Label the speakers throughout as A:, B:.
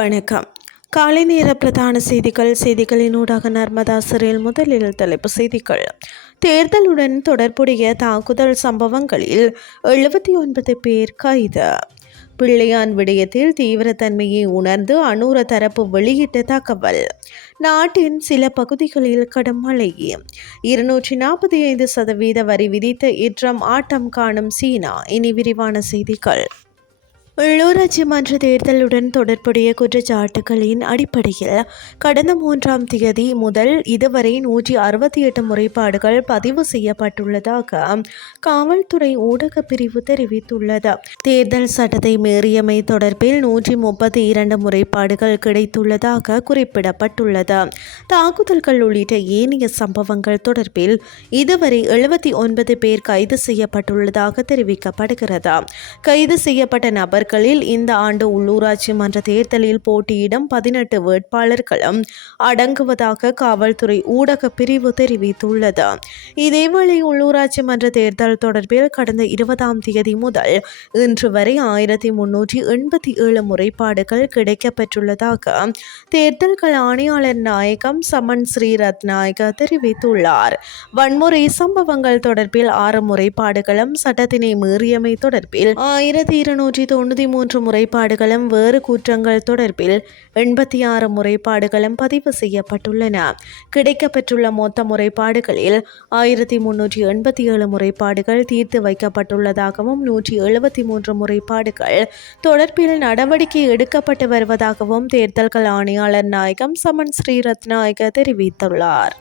A: வணக்கம். காலை நேர பிரதான செய்திகள் செய்திகளினூடாக நர்மதா சிறையில் முதலில் தலைப்பு செய்திகள். தேர்தலுடன் தொடர்புடைய தாக்குதல் சம்பவங்களில் எழுபத்தி ஒன்பது பேர் கைது. பிள்ளையான் விடயத்தில் தீவிரத்தன்மையை உணர்ந்து அனூர தரப்பு வெளியிட்ட தகவல். நாட்டின் சில பகுதிகளில் கடும் மழை. இருநூற்றி நாற்பத்தி ஐந்து சதவீத வரி விதித்த இற்றம் ஆட்டம் காணும் சீனா. இனி விரிவான செய்திகள். உள்ளூராட்சி மன்ற தேர்தலுடன் தொடர்புடைய குற்றச்சாட்டுகளின் அடிப்படையில் கடந்த மூன்றாம் தேதி முதல் இதுவரை நூற்றி அறுபத்தி எட்டு முறைப்பாடுகள் பதிவு செய்யப்பட்டுள்ளதாக காவல்துறை ஊடக பிரிவு தெரிவித்துள்ளது. தேர்தல் சட்டத்தை மீறியமை தொடர்பில் நூற்றி முப்பத்தி இரண்டு முறைப்பாடுகள் கிடைத்துள்ளதாக குறிப்பிடப்பட்டுள்ளது. தாக்குதல்கள் உள்ளிட்ட ஏனைய சம்பவங்கள் தொடர்பில் இதுவரை எழுபத்தி ஒன்பது பேர் கைது செய்யப்பட்டுள்ளதாக தெரிவிக்கப்படுகிறது. கைது செய்யப்பட்ட நபர் நாட்களில் இந்த ஆண்டு உள்ளூராட்சி மன்ற தேர்தலில் போட்டியிடும் பதினெட்டு வேட்பாளர்களும் அடங்குவதாக காவல்துறை ஊடக பிரிவு தெரிவித்துள்ளது. இதேவேளை உள்ளூராட்சி மன்ற தேர்தல் தொடர்பில் கடந்த இருபதாம் தேதி முதல் இன்று வரை ஆயிரத்தி முன்னூற்றி எண்பத்தி ஏழு முறைப்பாடுகள் கிடைக்கப்பெற்றுள்ளதாக தேர்தல்கள் ஆணையாளர் நாயகம் சமன் ஸ்ரீரத்நாயக தெரிவித்துள்ளார். வன்முறை சம்பவங்கள் தொடர்பில் ஆறு முறைப்பாடுகளும் சட்டத்தினை மீறியமை தொடர்பில் ஆயிரத்தி இருநூற்றி தொண்ணூற்றி மூன்று முறைப்பாடுகளும் வேறு குற்றங்கள் தொடர்பில் எண்பத்தி ஆறு முறைப்பாடுகளும் பதிவு செய்யப்பட்டுள்ளன. கிடைக்கப்பெற்றுள்ள மொத்த முறைப்பாடுகளில் ஆயிரத்தி முன்னூற்றி எண்பத்தி ஏழு முறைப்பாடுகள் தீர்த்து வைக்கப்பட்டுள்ளதாகவும் நூற்றி எழுபத்தி மூன்று முறைப்பாடுகள் தொடர்பில் நடவடிக்கை எடுக்கப்பட்டு வருவதாகவும் தேர்தல்கள் ஆணையாளர் நாயகம் சமன் ஸ்ரீரத்நாயக தெரிவித்துள்ளார்.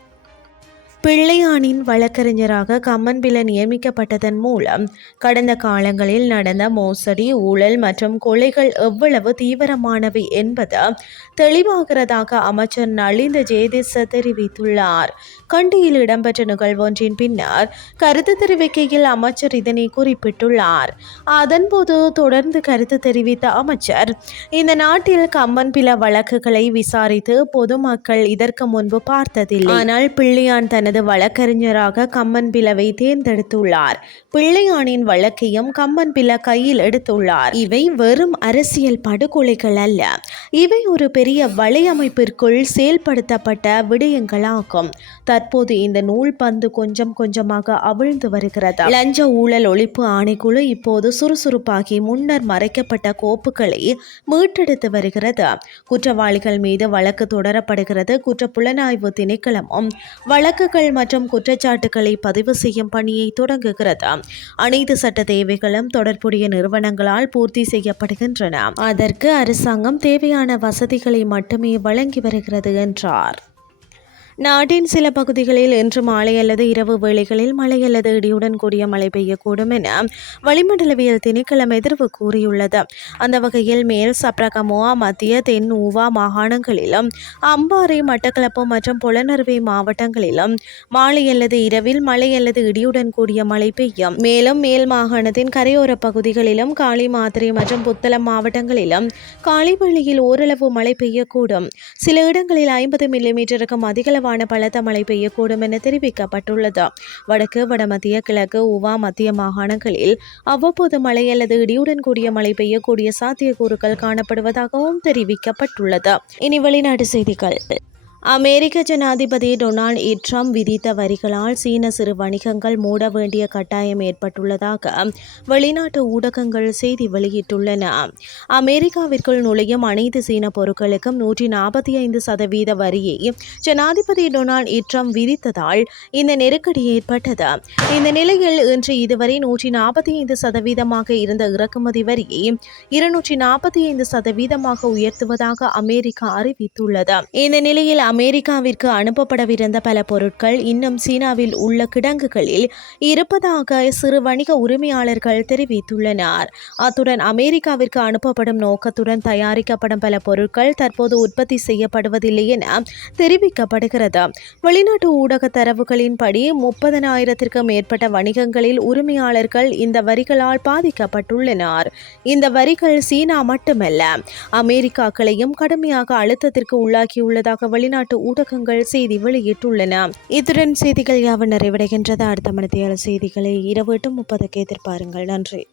A: பிள்ளையானின் வழக்கறிஞராக கம்மன்பில நியமிக்கப்பட்டதன் மூலம் கடந்த காலங்களில் நடந்த மோசடி ஊழல் மற்றும் கொலைகள் எவ்வளவு தீவிரமானவை என்பது தெளிவாகிறதாக அமைச்சர் நளிந்த ஜெயதிச தெரிவித்துள்ளார். கண்டியில் இடம்பெற்ற நிகழ்வொன்றின் பின்னர் கருத்து தெரிவிக்கையில் அமைச்சர் இதனை குறிப்பிட்டுள்ளார். அதன்போது தொடர்ந்து கருத்து தெரிவித்த அமைச்சர் இந்த நாட்டில் கம்மன்பில வழக்குகளை விசாரித்து பொதுமக்கள் இதற்கு முன்பு பார்த்ததில்லை. ஆனால் பிள்ளையான் தனது தனது வழக்கறிஞராக கம்மன் பிளவை தேர்ந்தெடுத்துள்ளார். பிள்ளையானின் வழக்கையும் கம்மன் பில கையில் எடுத்துள்ளார். இவை வெறும் அரசியல் படுகொலைகள் அல்ல. இவை ஒரு பெரிய வலையமைப்பிற்குள் செயல்படுத்தப்பட்ட விடயங்களாகும். தற்போது இந்த நூல் பந்து கொஞ்சம் கொஞ்சமாக அவிழ்ந்து வருகிறது. லஞ்ச ஊழல் ஒழிப்பு ஆணைக்குழு இப்போது சுறுசுறுப்பாகி முன்னர் மறைக்கப்பட்ட கோப்புகளை மீட்டெடுத்து வருகிறது. குற்றவாளிகள் மீது வழக்கு தொடரப்படுகிறது. குற்ற புலனாய்வு திணைக்களமும் வழக்குகள் புகார்கள் மற்றும் குற்றச்சாட்டுகளை பதிவு செய்யும் பணியை தொடங்குகிறது. அனைத்து சட்ட தேவைகளும் தொடர்புடைய நிறுவனங்களால் பூர்த்தி செய்யப்படுகின்றன. அதற்கு அரசாங்கம் தேவையான வசதிகளை மட்டுமே வழங்கி வருகிறது என்றார். நாட்டின் சில பகுதிகளில் இன்று மாலை அல்லது இரவு வேளைகளில் மழை அல்லது இடியுடன் கூடிய மழை பெய்யக்கூடும் என வளிமண்டலவியல் திணைக்களம் எதிர்வு கூறியுள்ளது. அந்த வகையில் மேல் சப்ரகமோவா மத்திய தென் ஊவா மாகாணங்களிலும் அம்பாறை மட்டக்களப்பு மற்றும் புலனறுவை மாவட்டங்களிலும் மாலை அல்லது இரவில் மழை அல்லது இடியுடன் கூடிய மழை பெய்யும். மேலும் மேல் மாகாணத்தின் கரையோர பகுதிகளிலும் காளி மாத்திரை மற்றும் புத்தளம் மாவட்டங்களிலும் காலிவெளியில் ஓரளவு மழை பெய்யக்கூடும். சில இடங்களில் ஐம்பது மில்லிமீட்டருக்கும் அதிகளவு மிதமான பலத்த மழை பெய்யக்கூடும் என தெரிவிக்கப்பட்டுள்ளது. வடக்கு வடமத்திய கிழக்கு உவா மத்திய மாகாணங்களில் அவ்வப்போது மழை அல்லது இடியுடன் கூடிய மழை பெய்யக்கூடிய சாத்தியக்கூறுகள் காணப்படுவதாகவும் தெரிவிக்கப்பட்டுள்ளது. இனி வெளிநாட்டு செய்திகள். அமெரிக்க ஜனாதிபதி டொனால்ட் ட்ரம்ப் விதித்த வரிகளால் சீன சிறு வணிகங்கள் மூட வேண்டிய கட்டாயம் ஏற்பட்டுள்ளதாக வெளிநாட்டு ஊடகங்கள் செய்தி வெளியிட்டுள்ளன. அமெரிக்காவிற்குள் நுழையும் அனைத்து சீன பொருட்களுக்கும் நூற்றி நாற்பத்தி ஐந்து சதவீத வரியை ஜனாதிபதி டொனால்ட் ட்ரம்ப் விதித்ததால் இந்த நெருக்கடி ஏற்பட்டது. இந்த நிலையில் இன்று இதுவரை நூற்றி நாற்பத்தி ஐந்து சதவீதமாக இருந்த இறக்குமதி வரியை இருநூற்றி நாற்பத்தி ஐந்து சதவீதமாக உயர்த்துவதாக அமெரிக்கா அறிவித்துள்ளது. இந்த நிலையில் அமெரிக்காவிற்கு அனுப்பப்படவிருந்த பல பொருட்கள் இன்னும் சீனாவில் உள்ள கிடங்குகளில் இருப்பதாக சிறு வணிக உரிமையாளர்கள் தெரிவித்துள்ளனர். அத்துடன் அமெரிக்காவிற்கு அனுப்பப்படும் நோக்கத்துடன் தயாரிக்கப்படும் பல பொருட்கள் தற்போது உற்பத்தி செய்யப்படுவதில்லை என தெரிவிக்கப்படுகிறது. வெளிநாட்டு ஊடக தரவுகளின்படி முப்பதனாயிரத்திற்கும் மேற்பட்ட வணிகங்களில் உரிமையாளர்கள் இந்த வரிகளால் பாதிக்கப்பட்டுள்ளனர். இந்த வரிகள் சீனா மட்டுமல்ல அமெரிக்காக்களையும் கடுமையாக அழுத்தத்திற்கு உள்ளாகியுள்ளதாக வெளிநாட்டு வெளிநாட்டு ஊடகங்கள் செய்தி வெளியிட்டுள்ளன. இத்துடன் செய்திகள் யாவும் நிறைவடைகின்றது? அடுத்த மணித்தியால செய்திகளை இரவு எட்டு முப்பதுக்கு எதிர்பாருங்கள். நன்றி.